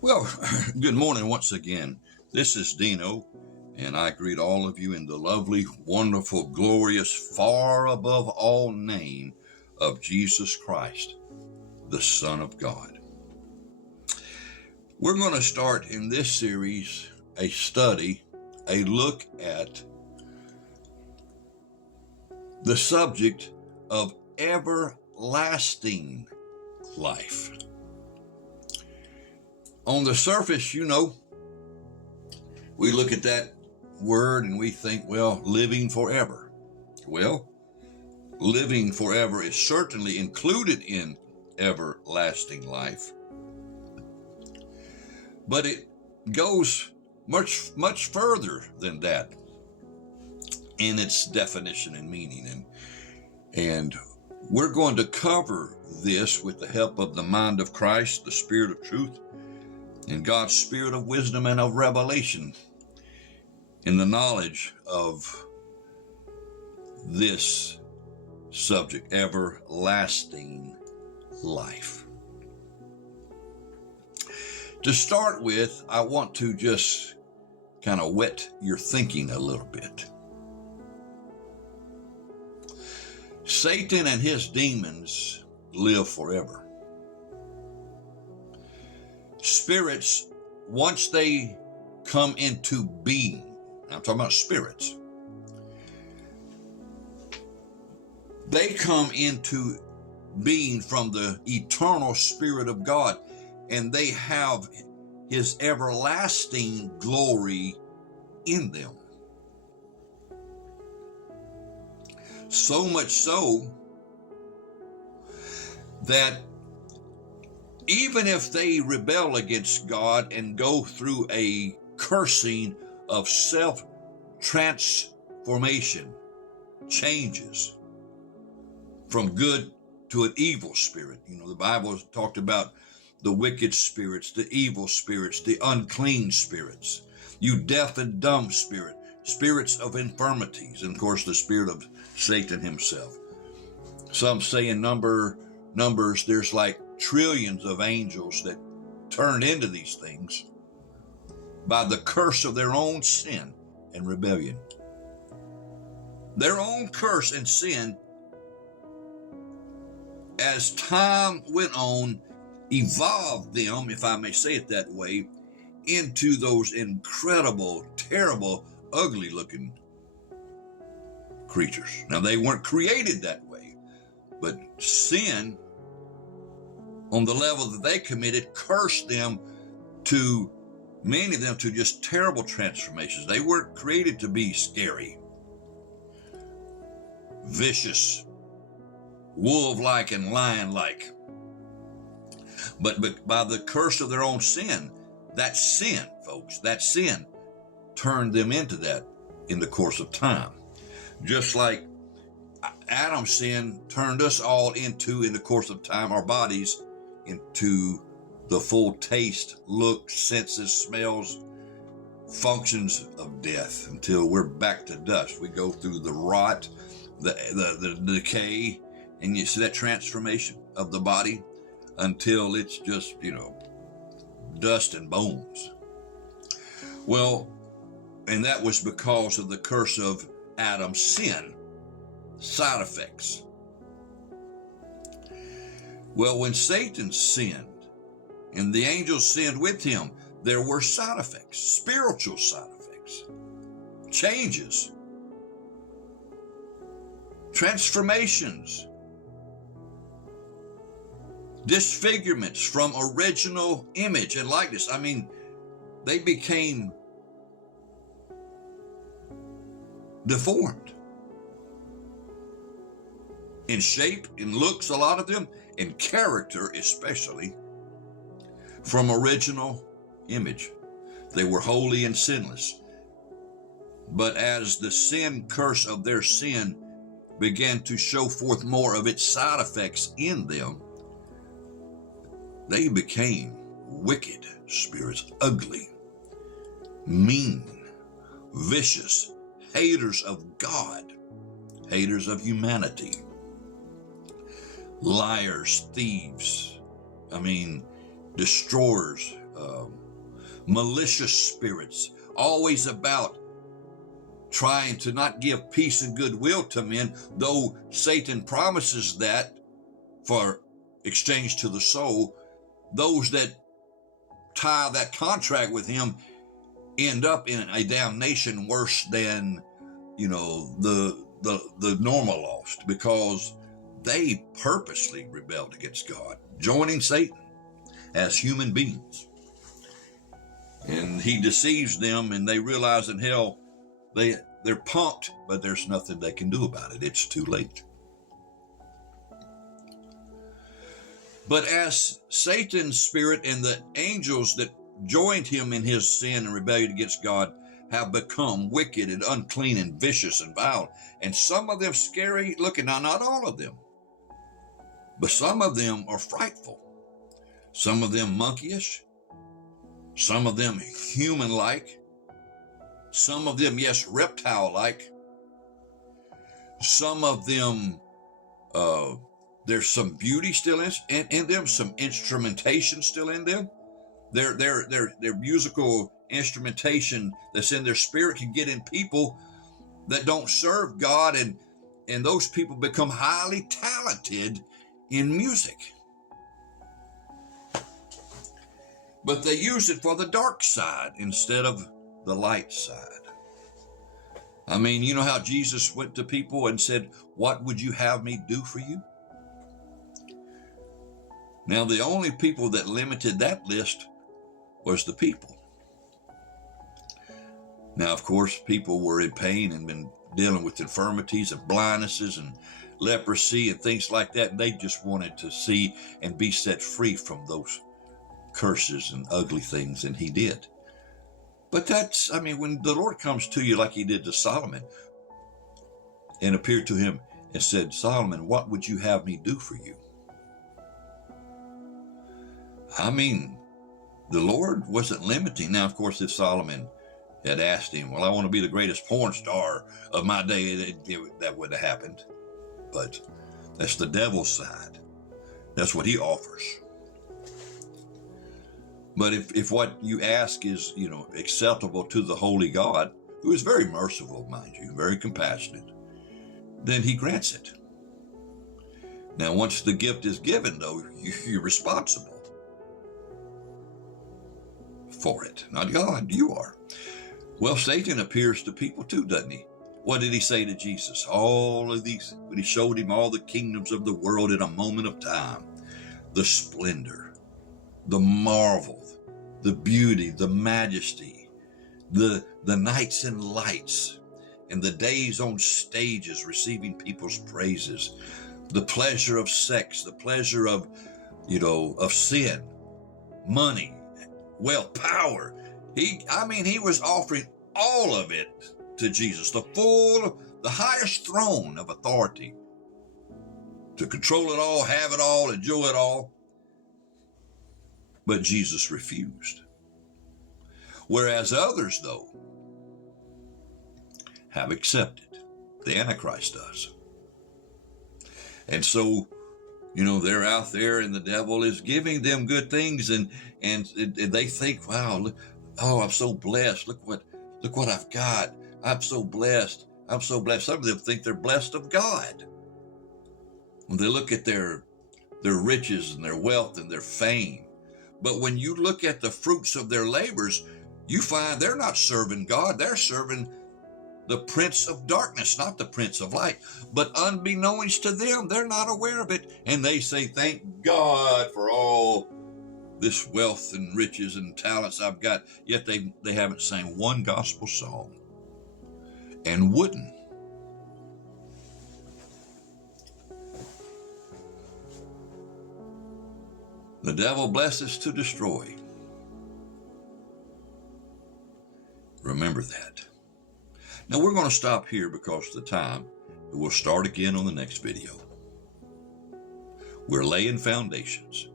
Well, good morning once again. This is Dino, and I greet all of you in the lovely, wonderful, glorious, far above all name of Jesus Christ, the Son of God. We're going to start in this series a study, a look at the subject of everlasting life. On the surface, we look at that word and we think, well, living forever. Well, living forever is certainly included in everlasting life, but it goes much, much further than that in its definition and meaning. And we're going to cover this with the help of the mind of Christ, the Spirit of truth, and God's Spirit of wisdom and of revelation in the knowledge of this subject, everlasting life. To start with, I want to just kind of whet your thinking a little bit. Satan and his demons live forever. Spirits, once they come into being, I'm talking about spirits, they come into being from the eternal Spirit of God, and they have His everlasting glory in them. So much so that even if they rebel against God and go through a cursing of self-transformation, changes from good to an evil spirit. The Bible has talked about the wicked spirits, the evil spirits, the unclean spirits, you deaf and dumb spirit, spirits of infirmities, and of course the spirit of Satan himself. Some say in Numbers there's like trillions of angels that turned into these things by the curse of their own sin and rebellion. Their own curse and sin, as time went on, evolved them, if I may say it that way, into those incredible, terrible, ugly looking creatures. Now, they weren't created that way, but sin, on the level that they committed, cursed them to, many of them, to just terrible transformations. They weren't created to be scary, vicious, wolf-like and lion-like. But by the curse of their own sin, that sin, folks, that sin turned them into that in the course of time. Just like Adam's sin turned us all into, in the course of time, our bodies into the full taste, look, senses, smells, functions of death until we're back to dust. We go through the rot, the decay, and you see that transformation of the body until it's just, dust and bones. Well, and that was because of the curse of Adam's sin, side effects. Well, when Satan sinned and the angels sinned with him, there were side effects, spiritual side effects, changes, transformations, disfigurements from original image and likeness. I mean, they became deformed in shape, in looks, a lot of them, in character especially, from original image. They were holy and sinless. But as the sin curse of their sin began to show forth more of its side effects in them, they became wicked spirits, ugly, mean, vicious, haters of God, haters of humanity, liars, thieves, destroyers malicious spirits, always about trying to not give peace and goodwill to men, though Satan promises that for exchange to the soul. Those that tie that contract with him end up in a damnation worse than, the normal lost, because they purposely rebelled against God, joining Satan as human beings. And he deceives them, and they realize in hell they're pumped, but there's nothing they can do about it. It's too late. But as Satan's spirit and the angels that joined him in his sin and rebellion against God have become wicked and unclean and vicious and vile, and some of them scary looking. Now, not all of them, but some of them are frightful. Some of them monkeyish. Some of them human-like. Some of them, yes, reptile-like. Some of them, there's some beauty still in them, some instrumentation still in them. Their musical instrumentation that's in their spirit can get in people that don't serve God, and those people become highly talented in music. But they use it for the dark side instead of the light side. I mean, you know how Jesus went to people and said, "What would you have me do for you?" Now, the only people that limited that list was the people. Now, of course, people were in pain and been dealing with infirmities and blindnesses and leprosy and things like that, and they just wanted to see and be set free from those curses and ugly things, and he did. But when the Lord comes to you like he did to Solomon and appeared to him and said, "Solomon, what would you have me do for you?" I mean, the Lord wasn't limiting. Now, of course, if Solomon had asked him, "Well, I want to be the greatest porn star of my day," that would have happened. But that's the devil's side. That's what he offers. But if what you ask is, acceptable to the holy God, who is very merciful, mind you, very compassionate, then he grants it. Now, once the gift is given, though, you're responsible for it. Not God, you are. Well, Satan appears to people too, doesn't he? What did he say to Jesus? All of these, when he showed him all the kingdoms of the world in a moment of time, the splendor, the marvel, the beauty, the majesty, the nights and lights, and the days on stages receiving people's praises, the pleasure of sex, the pleasure of sin, money, wealth, power. He was offering all of it to Jesus, the highest throne of authority, to control it all, have it all, enjoy it all. But Jesus refused. Whereas others, though, have accepted. The Antichrist does. And so, they're out there and the devil is giving them good things, and they think, "Wow, look, I'm so blessed. Look what I've got. I'm so blessed. I'm so blessed." Some of them think they're blessed of God. When they look at their riches and their wealth and their fame. But when you look at the fruits of their labors, you find they're not serving God. They're serving the prince of darkness, not the prince of light. But unbeknownst to them, they're not aware of it. And they say, "Thank God for all this wealth and riches and talents I've got." Yet they haven't sang one gospel song, and wouldn't. The devil blesses to destroy. Remember that. Now we're going to stop here because of the time. We'll start again on the next video. We're laying foundations.